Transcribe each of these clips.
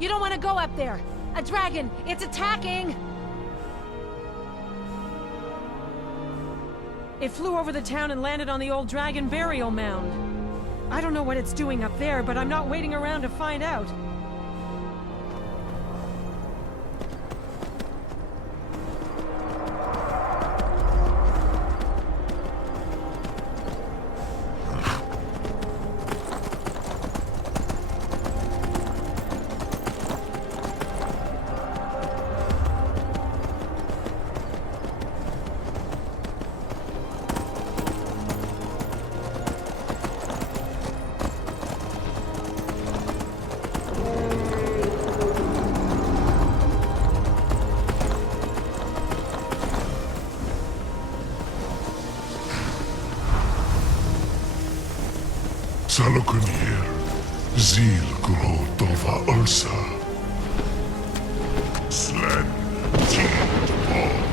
You don't want to go up there! A dragon! It's attacking! It flew over the town and landed on the old dragon burial mound. I don't know what it's doing up there, but I'm not waiting around to find out. Salokunier, Zil Grotova Ursa. Slen, Tid Ball.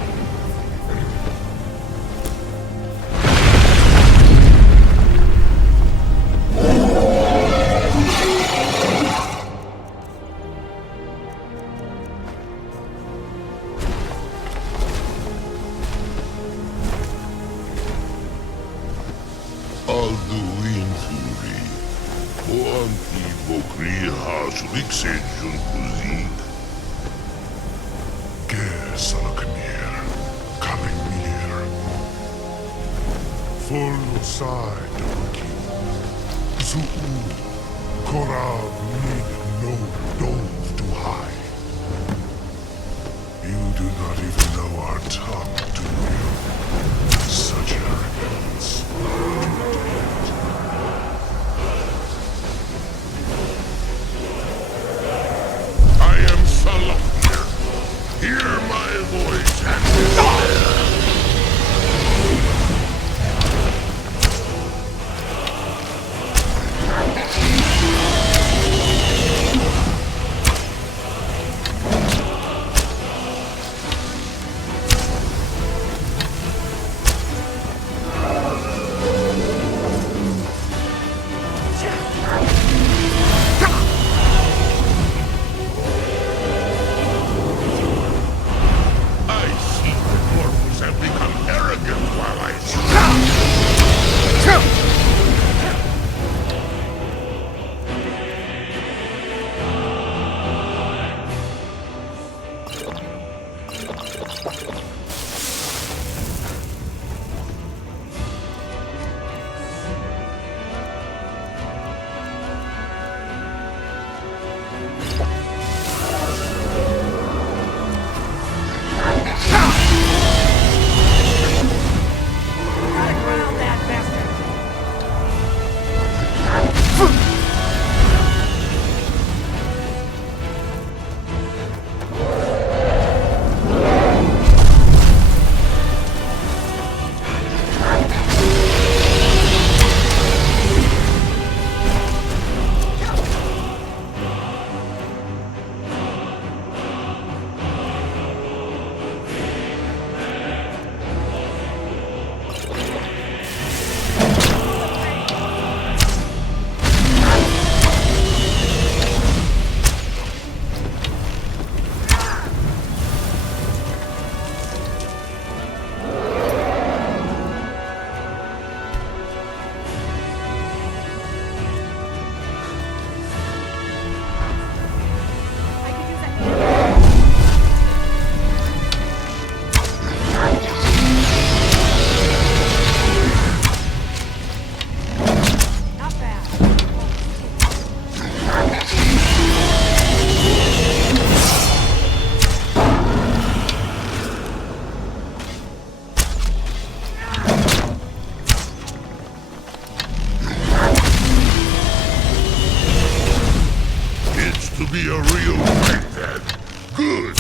be a real fight then. Good.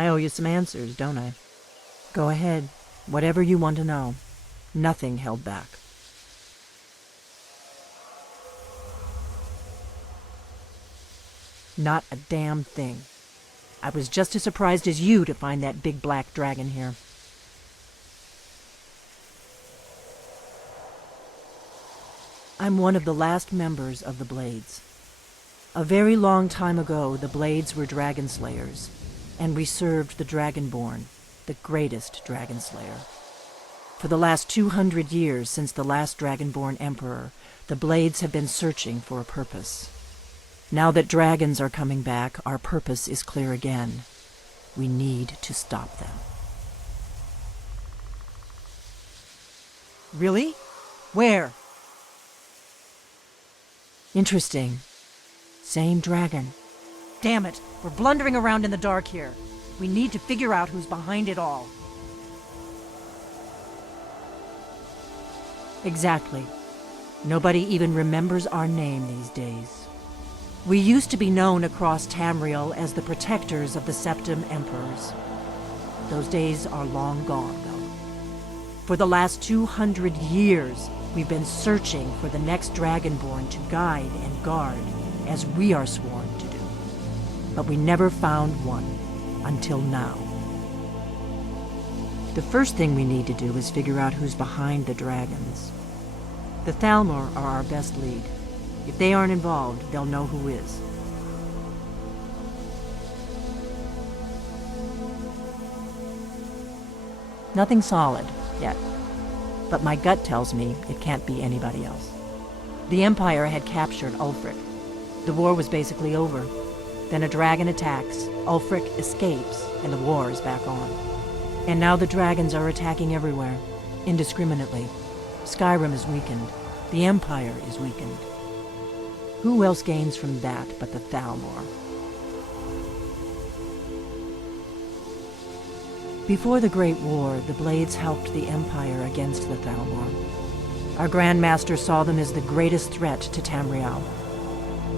I owe you some answers, don't I? Go ahead. Whatever you want to know. Nothing held back. Not a damn thing. I was just as surprised as you to find that big black dragon here. I'm one of the last members of the Blades. A very long time ago, the Blades were dragon slayers, and we served the Dragonborn, the greatest dragon slayer. For the last 200 years since the last Dragonborn Emperor, the Blades have been searching for a purpose. Now that dragons are coming back, our purpose is clear again. We need to stop them. Really? Where? Interesting. Same dragon. Damn it, we're blundering around in the dark here. We need to figure out who's behind it all. Exactly. Nobody even remembers our name these days. We used to be known across Tamriel as the protectors of the Septim Emperors. Those days are long gone, though. For the last 200 years, we've been searching for the next Dragonborn to guide and guard, as we are sworn to do. But we never found one, until now. The first thing we need to do is figure out who's behind the dragons. The Thalmor are our best lead. If they aren't involved, they'll know who is. Nothing solid, yet. But my gut tells me it can't be anybody else. The Empire had captured Ulfric. The war was basically over. Then a dragon attacks, Ulfric escapes, and the war is back on. And now the dragons are attacking everywhere, indiscriminately. Skyrim is weakened. The Empire is weakened. Who else gains from that but the Thalmor? Before the Great War, the Blades helped the Empire against the Thalmor. Our Grand Master saw them as the greatest threat to Tamriel.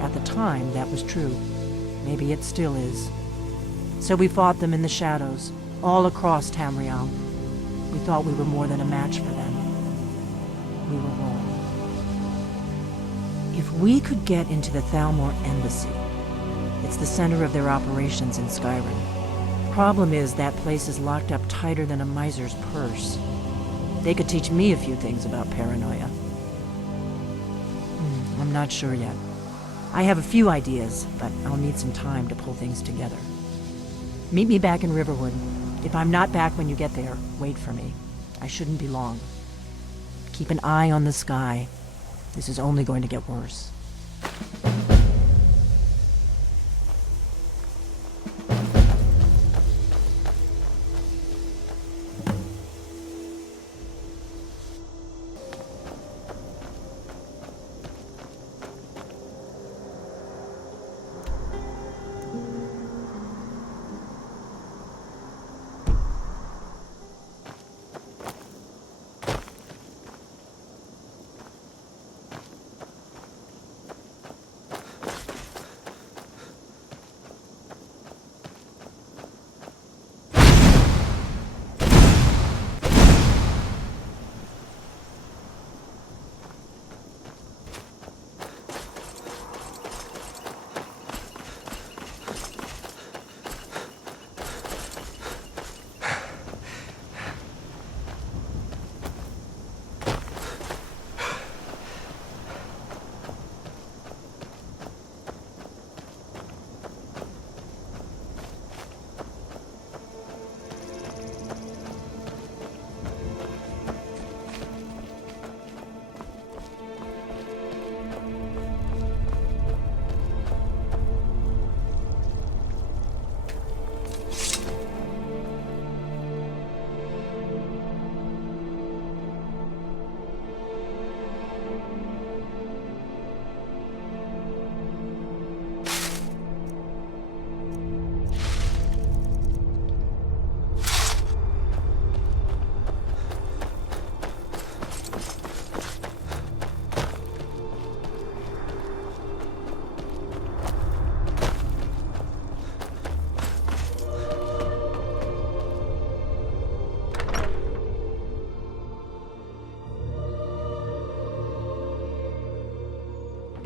At the time, that was true. Maybe it still is. So we fought them in the shadows, all across Tamriel. We thought we were more than a match for them. We were wrong. If we could get into the Thalmor embassy, it's the center of their operations in Skyrim. Problem is, that place is locked up tighter than a miser's purse. They could teach me a few things about paranoia. I'm not sure yet. I have a few ideas, but I'll need some time to pull things together. Meet me back in Riverwood. If I'm not back when you get there, wait for me. I shouldn't be long. Keep an eye on the sky. This is only going to get worse.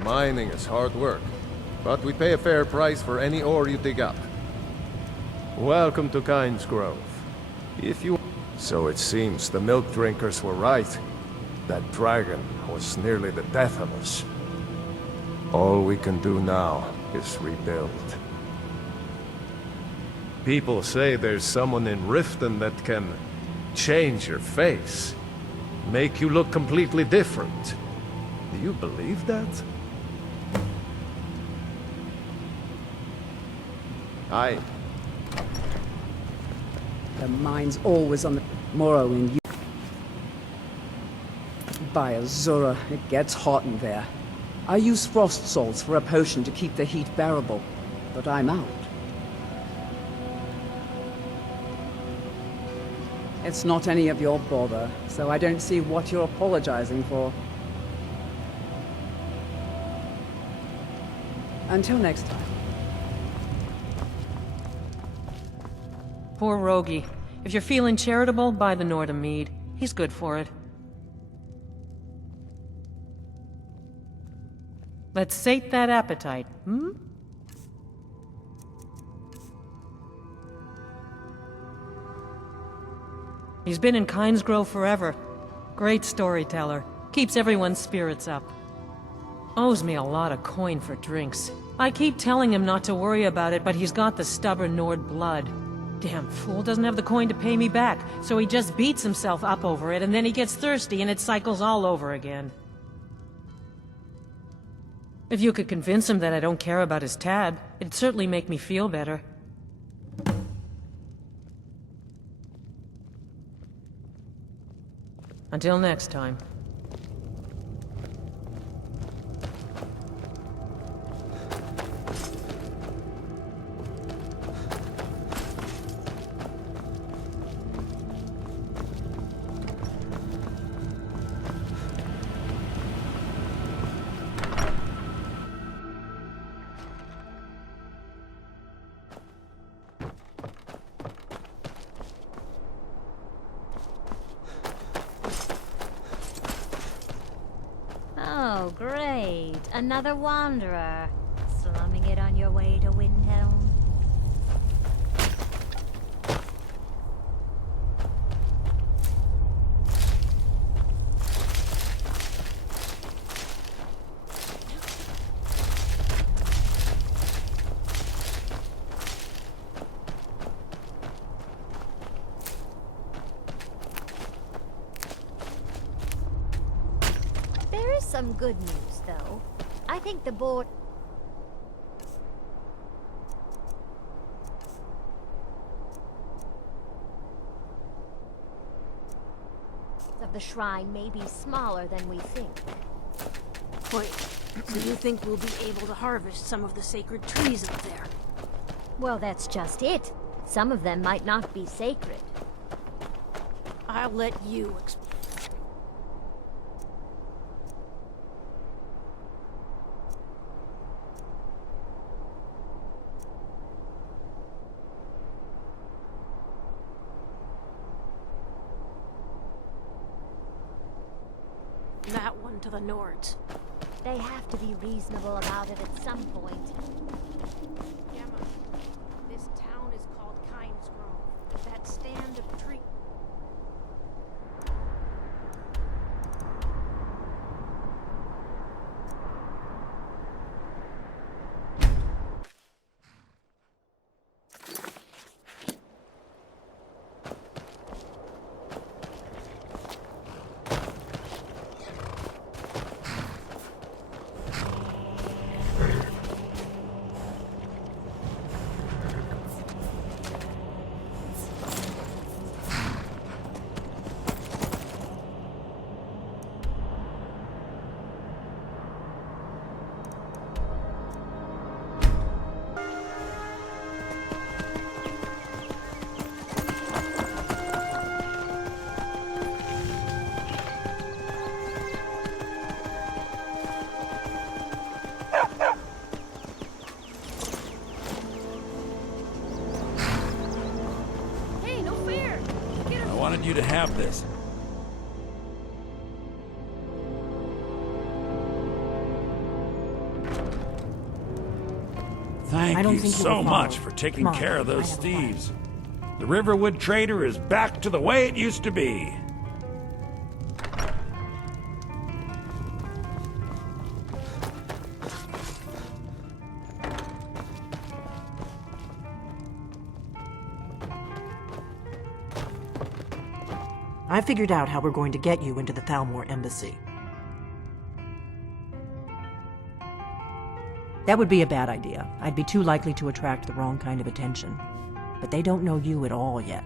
Mining is hard work, but we pay a fair price for any ore you dig up. Welcome to Kynes Grove. If you... So it seems the milk drinkers were right. That dragon was nearly the death of us. All we can do now is rebuild. People say there's someone in Riften that can change your face, make you look completely different. Do you believe that? The mine's always on the Morrowind. By Azura, it gets hot in there. I use frost salts for a potion to keep the heat bearable, but I'm out. It's not any of your bother, so I don't see what you're apologizing for. Until next time. Poor Rogi. If you're feeling charitable, buy the Nord a mead. He's good for it. Let's sate that appetite, hmm? He's been in Kynes Grove forever. Great storyteller. Keeps everyone's spirits up. Owes me a lot of coin for drinks. I keep telling him not to worry about it, but he's got the stubborn Nord blood. Damn fool doesn't have the coin to pay me back, so he just beats himself up over it, and then he gets thirsty and it cycles all over again. If you could convince him that I don't care about his tab, it'd certainly make me feel better. Until next time. Oh, great. Another wanderer. Slumming it on your way to Windhelm. There is some good news, though. I think the board of the shrine may be smaller than we think. Wait, so you think we'll be able to harvest some of the sacred trees up there? Well, that's just it. Some of them might not be sacred. I'll let you explain. That one to the Nords. They have to be reasonable about it at some point. Gemma, this town is called Kynes Grove. That stand of tree. I wanted you to have this. Thank I don't you think you so will much follow. for taking Come on, care of I those have a plan. thieves. The Riverwood Trader is back to the way it used to be. I figured out how we're going to get you into the Thalmor embassy. That would be a bad idea. I'd be too likely to attract the wrong kind of attention. But they don't know you at all yet.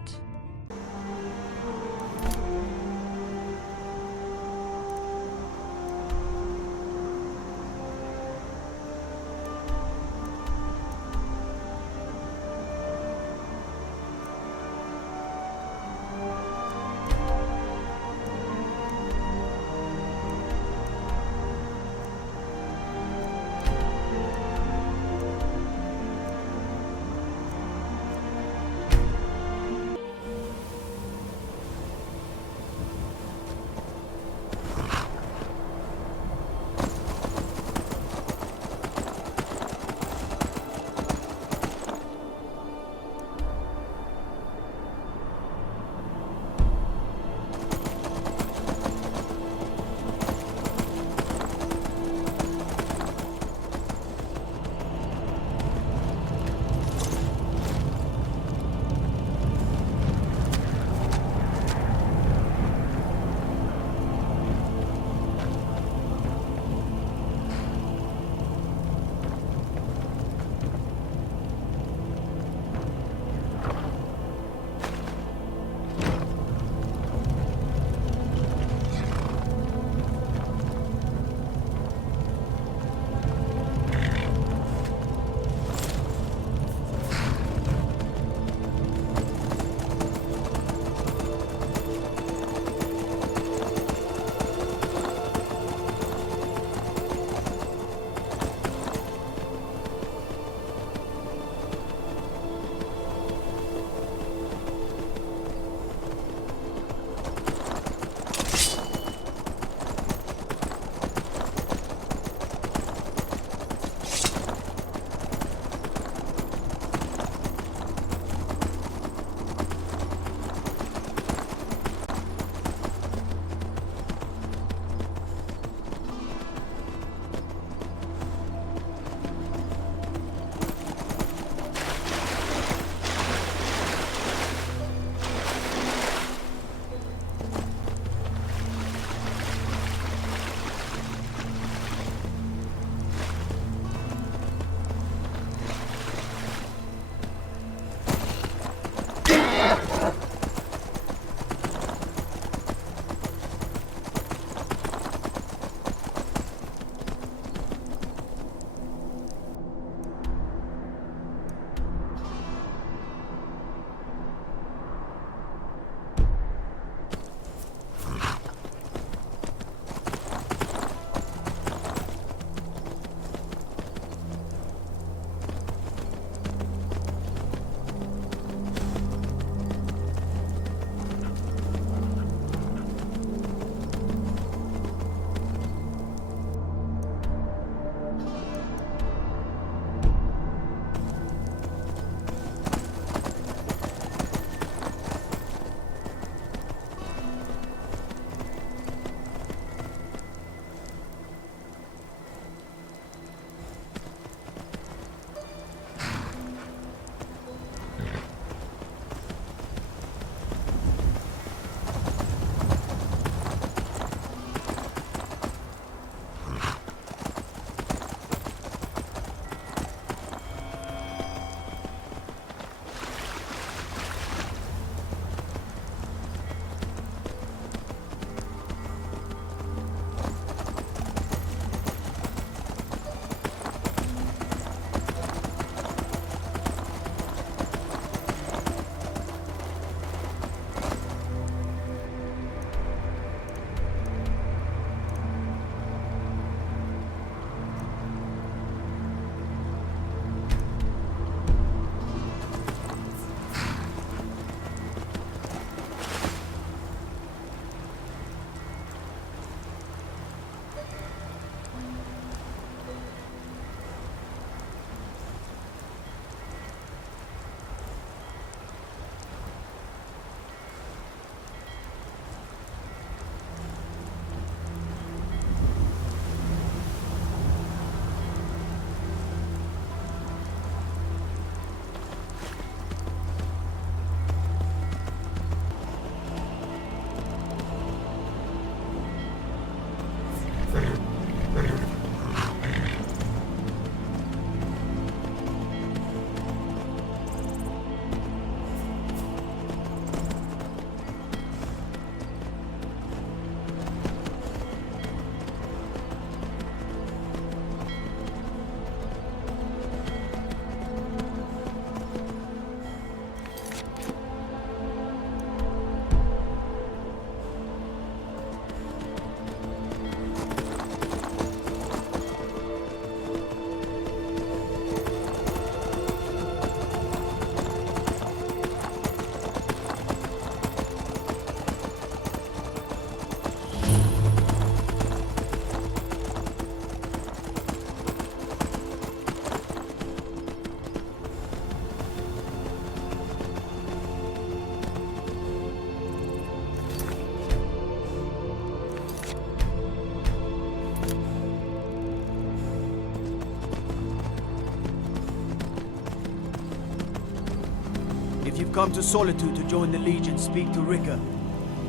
you've come to Solitude to join the Legion, speak to Rika.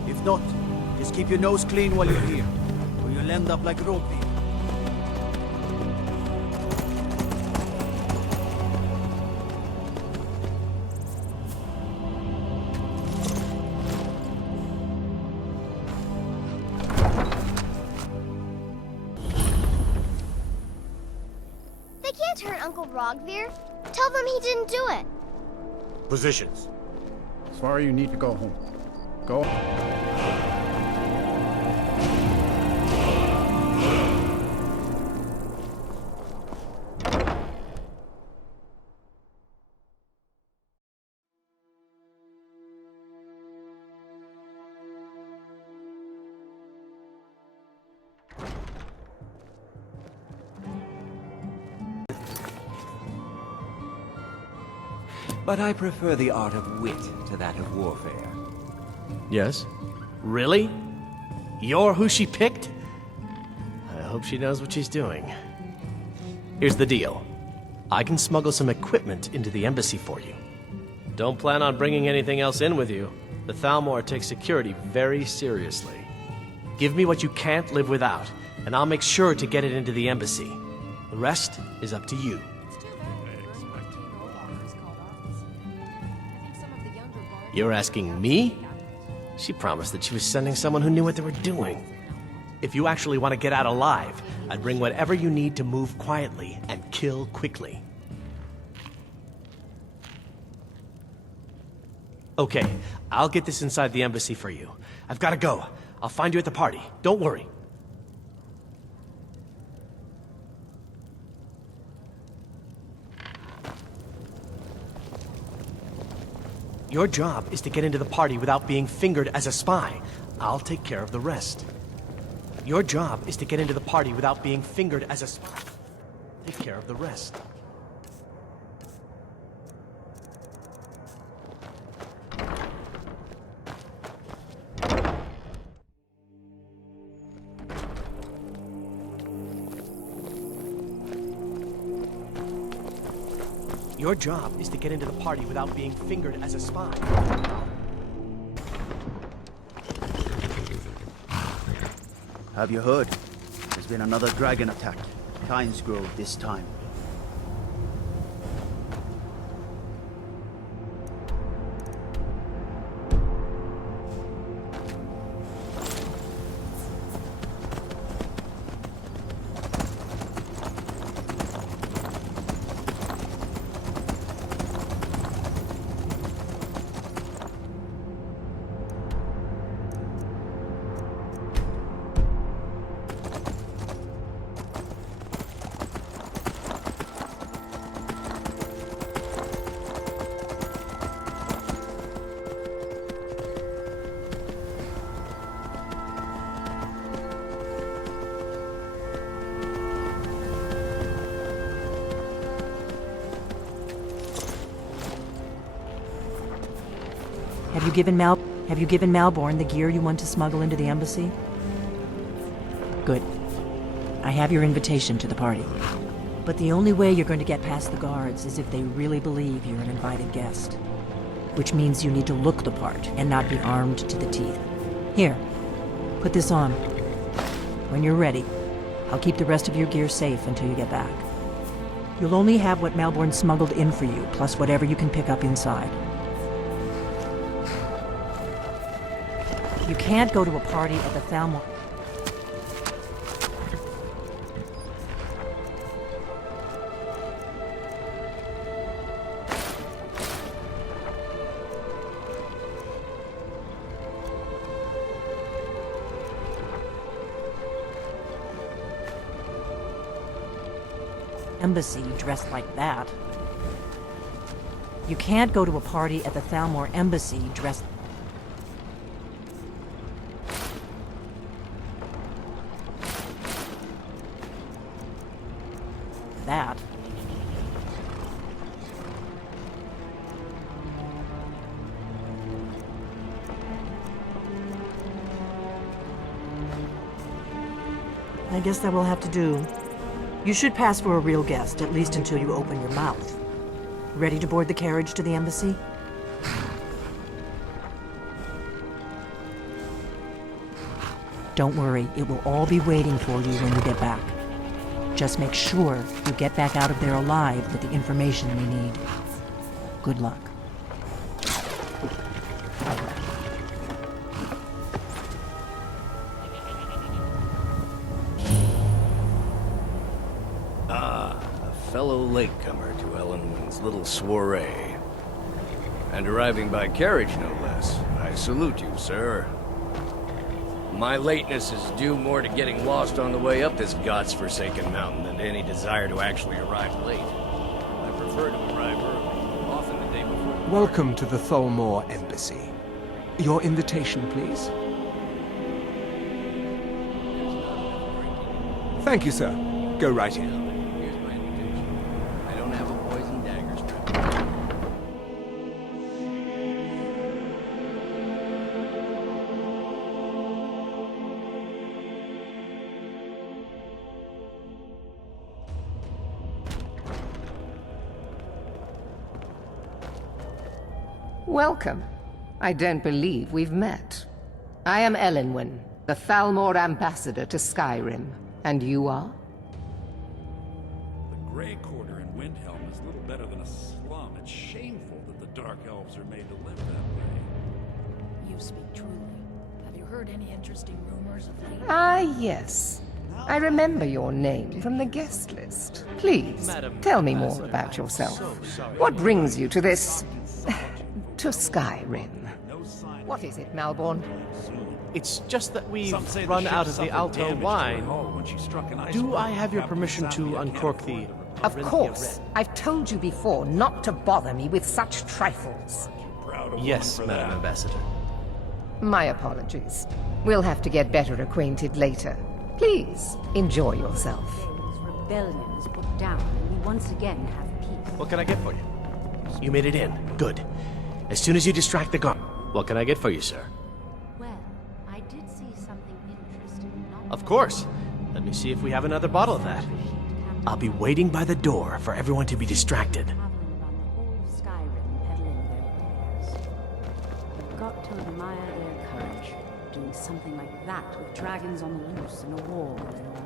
If not, just keep your nose clean while you're here, or you'll end up like Rodvi. They can't hurt Uncle Rogvir. Tell them he didn't do it. Positions. Sorry, you need to go home. Go. But I prefer the art of wit to that of warfare. Yes? Really? You're who she picked? I hope she knows what she's doing. Here's the deal. I can smuggle some equipment into the embassy for you. Don't plan on bringing anything else in with you. The Thalmor takes security very seriously. Give me what you can't live without, and I'll make sure to get it into the embassy. The rest is up to you. You're asking me? She promised that she was sending someone who knew what they were doing. If you actually want to get out alive, I'd bring whatever you need to move quietly and kill quickly. Okay, I'll get this inside the embassy for you. I've got to go. I'll find you at the party. Don't worry. Your job is to get into the party without being fingered as a spy. I'll take care of the rest. Your job is to get into the party without being fingered as a spy. Take care of the rest. Your job is to get into the party without being fingered as a spy. Have you heard? There's been another dragon attack. Kynes Grove this time. Have you given Malborn the gear you want to smuggle into the embassy? Good. I have your invitation to the party. But the only way you're going to get past the guards is if they really believe you're an invited guest. Which means you need to look the part and not be armed to the teeth. Here, put this on. When you're ready, I'll keep the rest of your gear safe until you get back. You'll only have what Malborn smuggled in for you, plus whatever you can pick up inside. You can't go to a party at the Thalmor. Embassy dressed like that. You can't go to a party at the Thalmor embassy dressed... that. I guess that will have to do. You should pass for a real guest, at least until you open your mouth. Ready to board the carriage to the embassy? Don't worry, it will all be waiting for you when you get back. Just make sure you get back out of there alive with the information we need. Good luck. A fellow latecomer to Ellenwyn's little soiree. And arriving by carriage, no less. I salute you, sir. My lateness is due more to getting lost on the way up this god's-forsaken mountain than to any desire to actually arrive late. I prefer to arrive early, often the day before. Welcome to the Thalmor Embassy. Your invitation, please. Thank you, sir. Go right in. Here's my invitation. I don't have a poison dagger strapped. Welcome. I don't believe we've met. I am Ellenwyn, the Thalmor ambassador to Skyrim. And you are? The Grey Quarter in Windhelm is little better than a slum. It's shameful that the Dark Elves are made to live that way. You speak truly. Have you heard any interesting rumors of late? Ah, yes. I remember your name from the guest list. Please, tell me more about yourself. What brings you to this... to Skyrim? What is it, Malborn? It's just that we've run out of the Alto wine. Do I have your permission to uncork the... Of course. I've told you before not to bother me with such trifles. Yes, Madam Ambassador. My apologies. We'll have to get better acquainted later. Please, enjoy yourself. Rebellion is put down, and we once again have peace. What can I get for you? You made it in. Good. As soon as you distract the guard. What can I get for you, sir? Well, I did see something interesting. Of course. Let me see if we have another bottle of that. I'll be waiting by the door for everyone to be distracted. Traveling around the whole of Skyrim, peddling their wares. You've got to admire their courage, doing something like that with dragons on the loose and a war going on.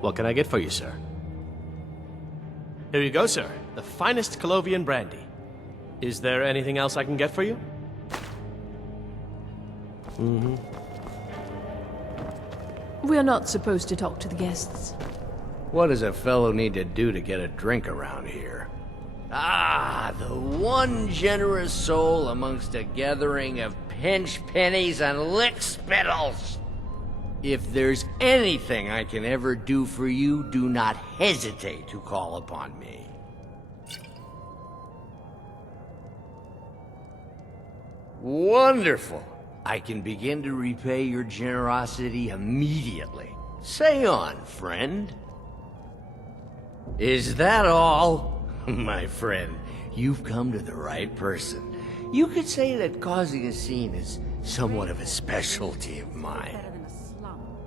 What can I get for you, sir? Here you go, sir. The finest Colovian brandy. Is there anything else I can get for you? Mm-hmm. We're not supposed to talk to the guests. What does a fellow need to do to get a drink around here? Ah, the one generous soul amongst a gathering of pinch pennies and lick spittles! If there's anything I can ever do for you, do not hesitate to call upon me. Wonderful! I can begin to repay your generosity immediately. Say on, friend. Is that all? My friend, you've come to the right person. You could say that causing a scene is somewhat of a specialty of mine.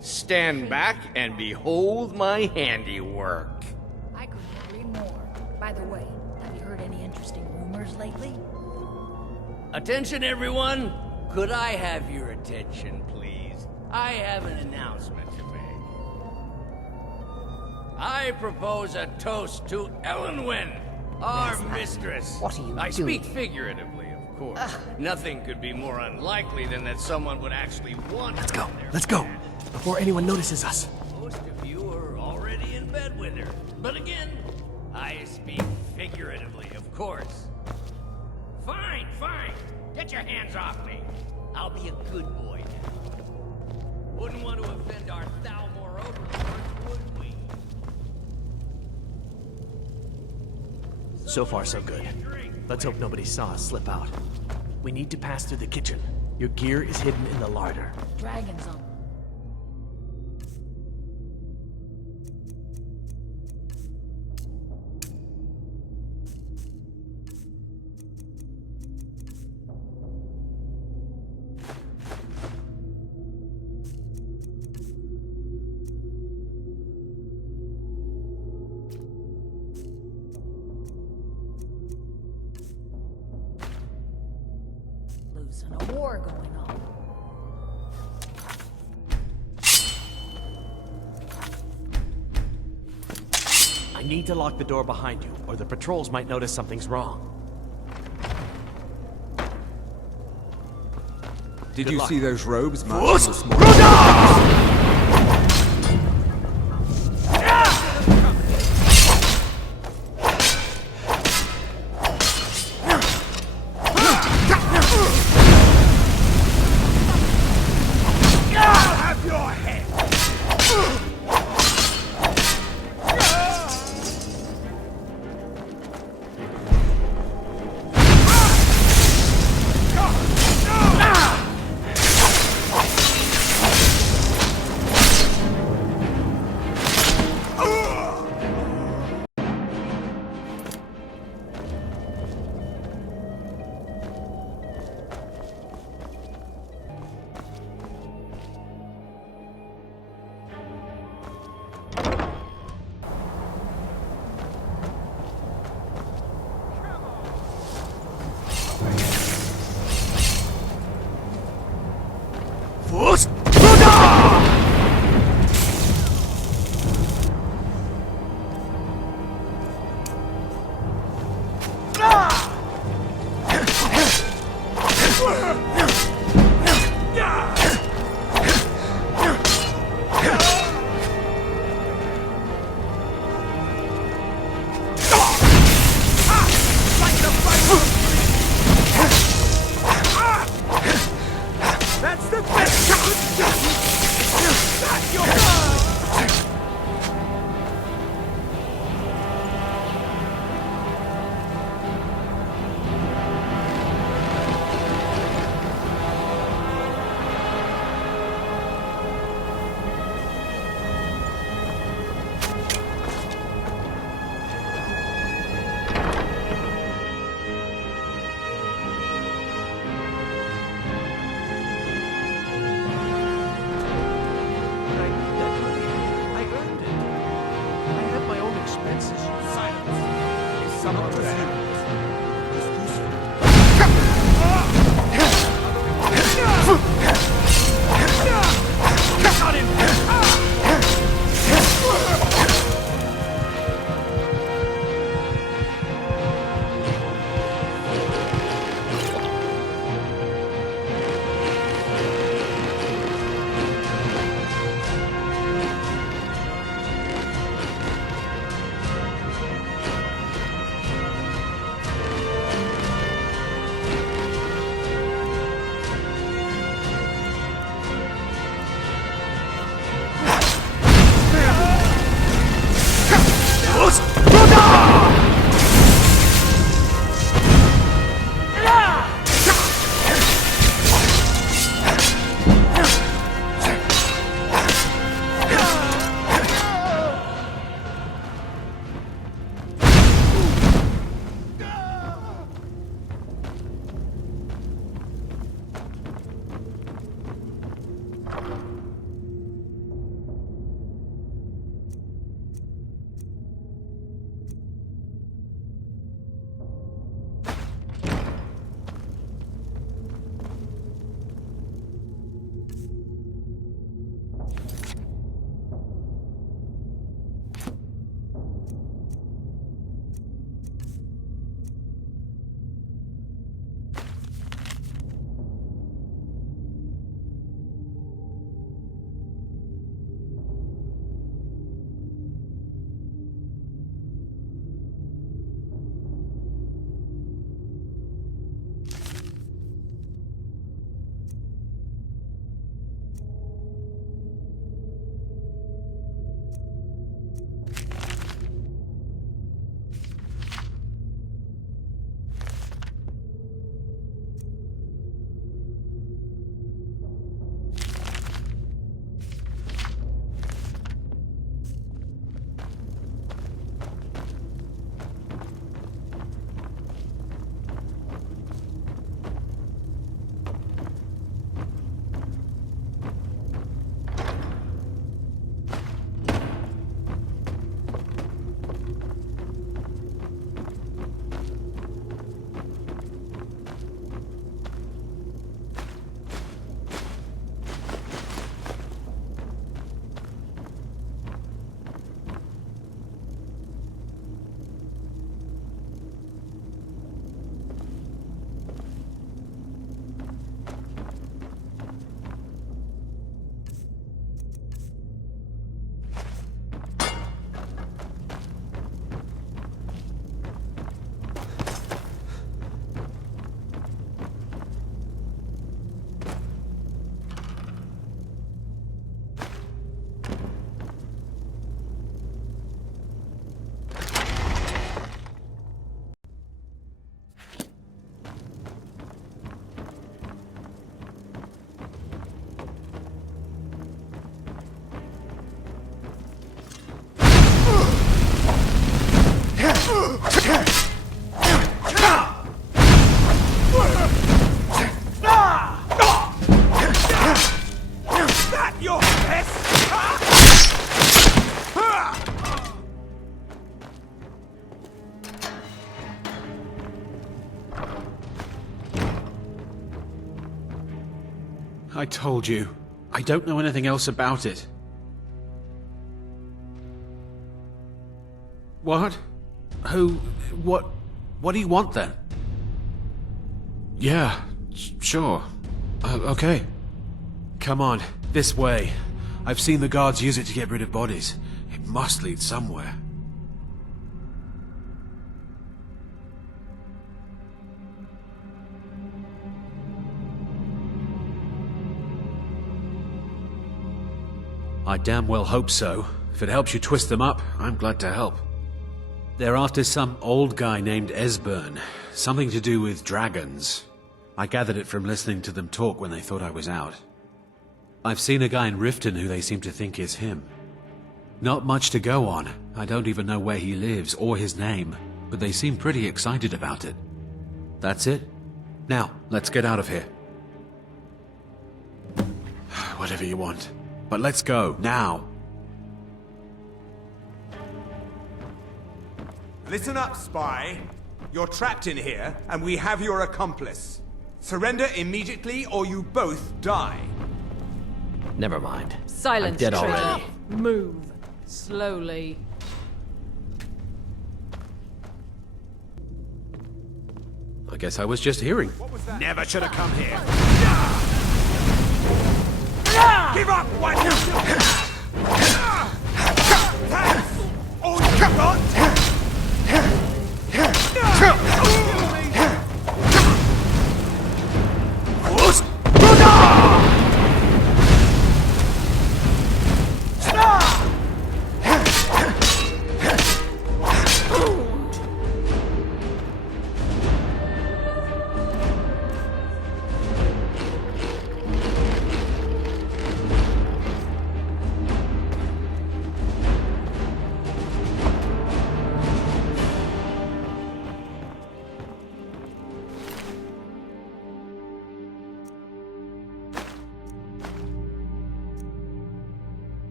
Stand back and behold my handiwork. I couldn't agree more. By the way, have you heard any interesting rumors lately? Attention, everyone! Could I have your attention, please? I have an announcement to make. I propose a toast to Ellenwyn, our mistress. What are you I doing? speak figuratively, of course. Nothing could be more unlikely than that someone would actually want. Let's go. Let's go. Before anyone notices us. Most of you are already in bed with her. But again, I speak figuratively, of course. Fine, fine. Get your hands off me. I'll be a good boy now. Wouldn't want to offend our Thalmor overlords, would we? So far, so good. Let's hope nobody saw us slip out. We need to pass through the kitchen. Your gear is hidden in the larder. Dragons on them. news and a war going on. I need to lock the door behind you, or the patrols might notice something's wrong. Did Good you luck. see those robes marching this morning? Have your head! That's the best! That's your I told you. I don't know anything else about it. What? Who? What do you want then? Yeah, sure. Okay. Come on, this way. I've seen the guards use it to get rid of bodies. It must lead somewhere. I damn well hope so. If it helps you twist them up, I'm glad to help. They're after some old guy named Esbern. Something to do with dragons. I gathered it from listening to them talk when they thought I was out. I've seen a guy in Riften who they seem to think is him. Not much to go on. I don't even know where he lives or his name, but they seem pretty excited about it. That's it. Now, let's get out of here. Whatever you want. But let's go, now. Listen up, spy. You're trapped in here, and we have your accomplice. Surrender immediately, or you both die. Never mind. Silence, I'm dead traitor. already. Move. Slowly. I guess I was just hearing. Never should have come here. Give up! What? That's all you got?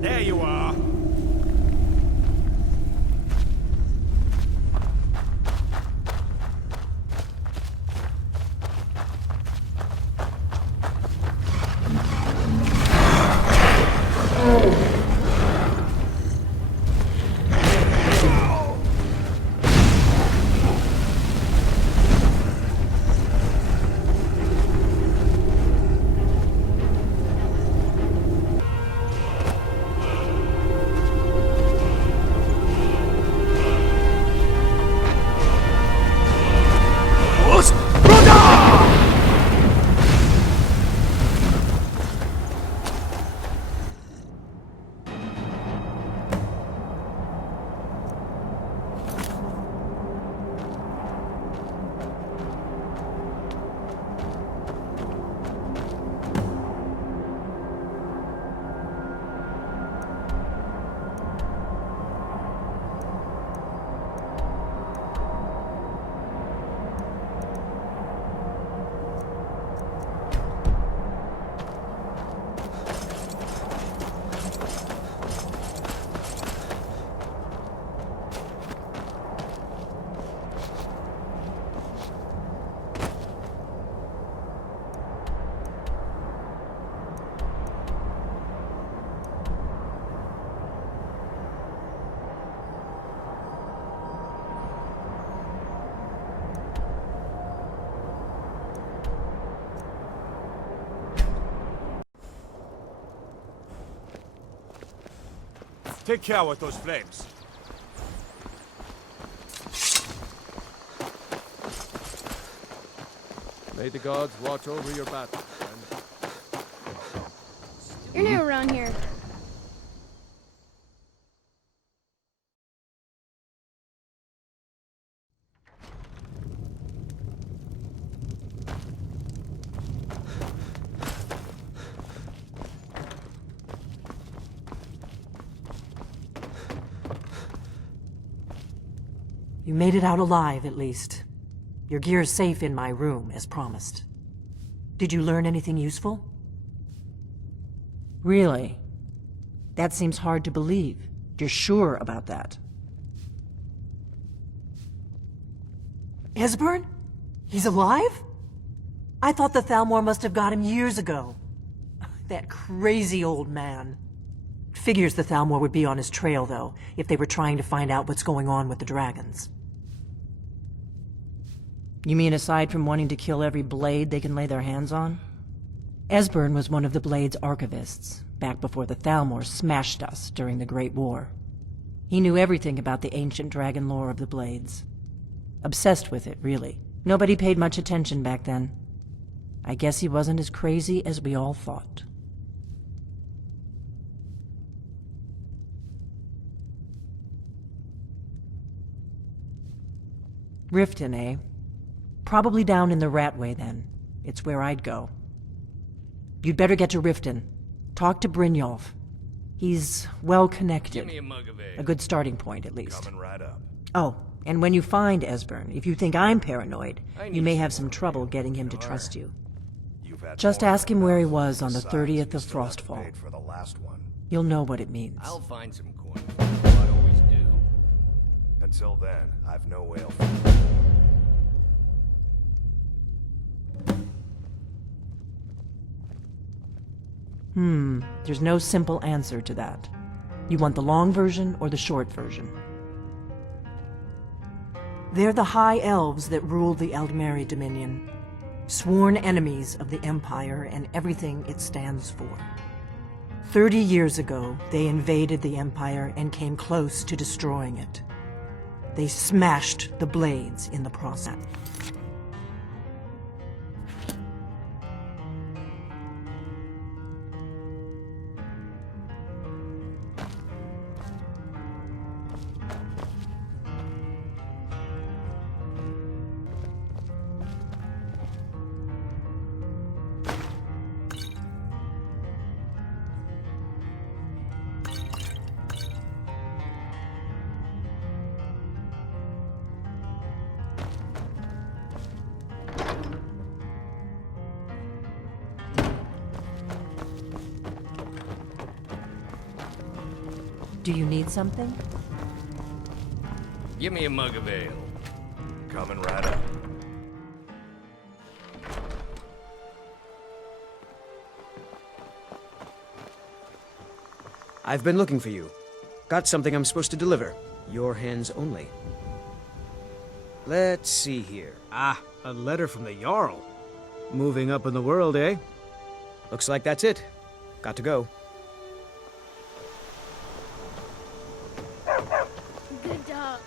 There you are. Take care with those flames. May the gods watch over your battle, friend. You're new around here. You made it out alive, at least. Your gear's safe in my room, as promised. Did you learn anything useful? Really? That seems hard to believe. You're sure about that? Esbern? He's alive? I thought the Thalmor must have got him years ago. That crazy old man. Figures the Thalmor would be on his trail, though, if they were trying to find out what's going on with the dragons. You mean aside from wanting to kill every blade they can lay their hands on? Esbern was one of the Blade's archivists, back before the Thalmor smashed us during the Great War. He knew everything about the ancient dragon lore of the Blades. Obsessed with it, really. Nobody paid much attention back then. I guess he wasn't as crazy as we all thought. Riften, eh? Probably down in the Ratway, then. It's where I'd go. You'd better get to Riften. Talk to Brynjolf. He's well-connected. Give me a mug of ale. A good starting point, at least. Coming right up. Oh, and when you find Esbern, if you think I'm paranoid, you may have some trouble getting him to trust you. Just ask him where he was on the 30th of Frostfall. You'll know what it means. I'll find some coin. I always do. Until then, I've no ale. There's no simple answer to that. You want the long version or the short version? They're the High Elves that rule the Aldmeri Dominion. Sworn enemies of the Empire and everything it stands for. 30 years ago, they invaded the Empire and came close to destroying it. They smashed the Blades in the process. Do you need something? Give me a mug of ale. Coming right up. I've been looking for you. Got something I'm supposed to deliver. Your hands only. Let's see here. Ah, a letter from the Jarl. Moving up in the world, eh? Looks like that's it. Got to go. Good dog.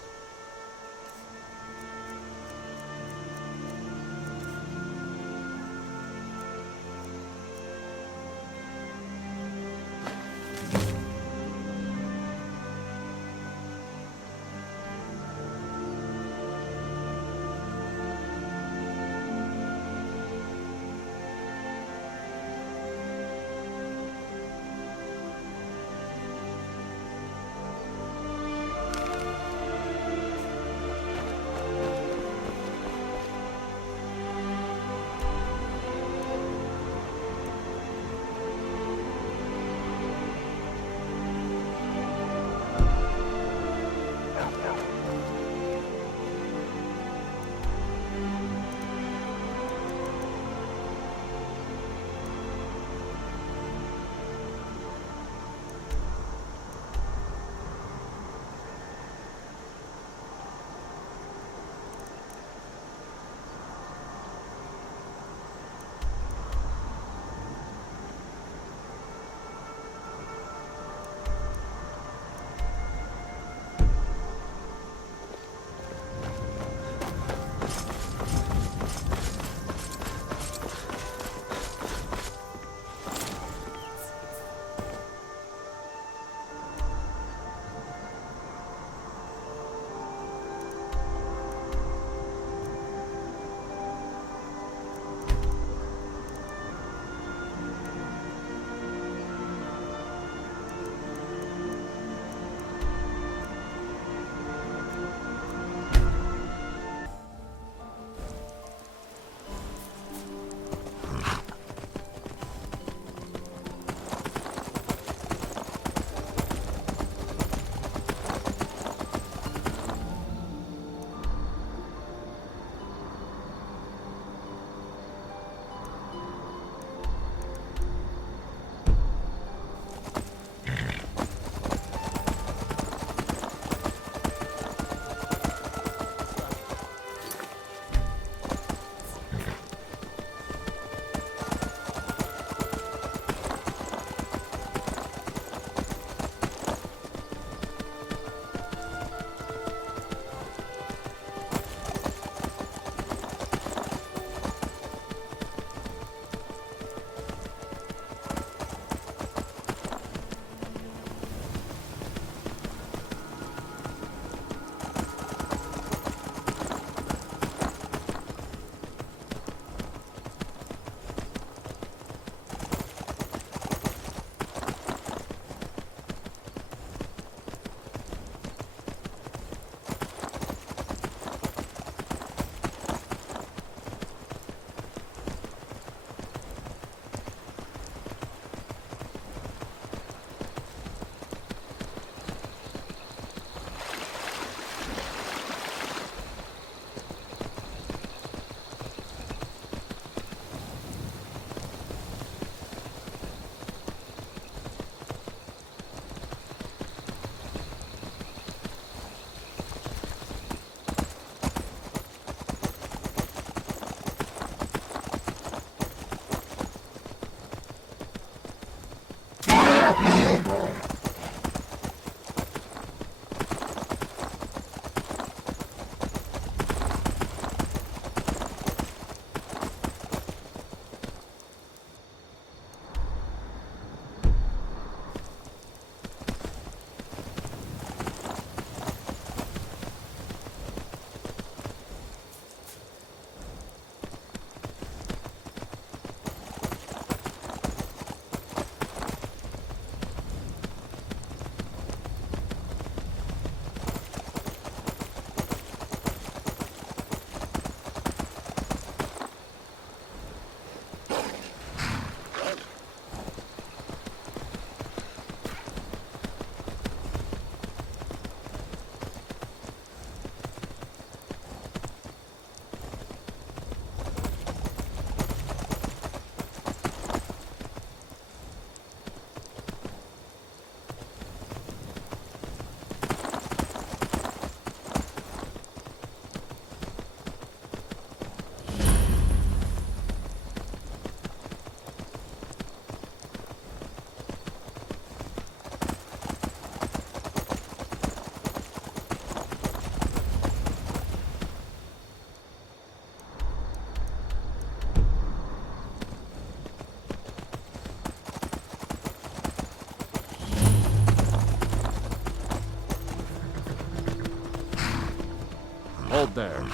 Hold there.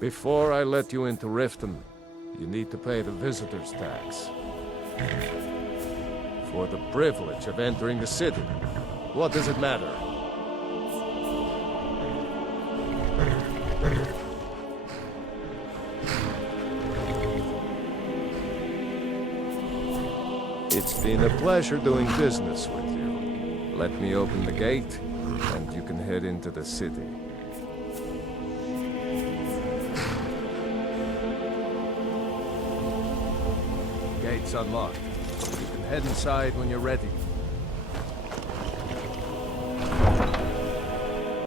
Before I let you into Riften, you need to pay the visitor's tax. For the privilege of entering the city. What does it matter? It's been a pleasure doing business with you. Let me open the gate, and you can head into the city. Gate's unlocked. You can head inside when you're ready.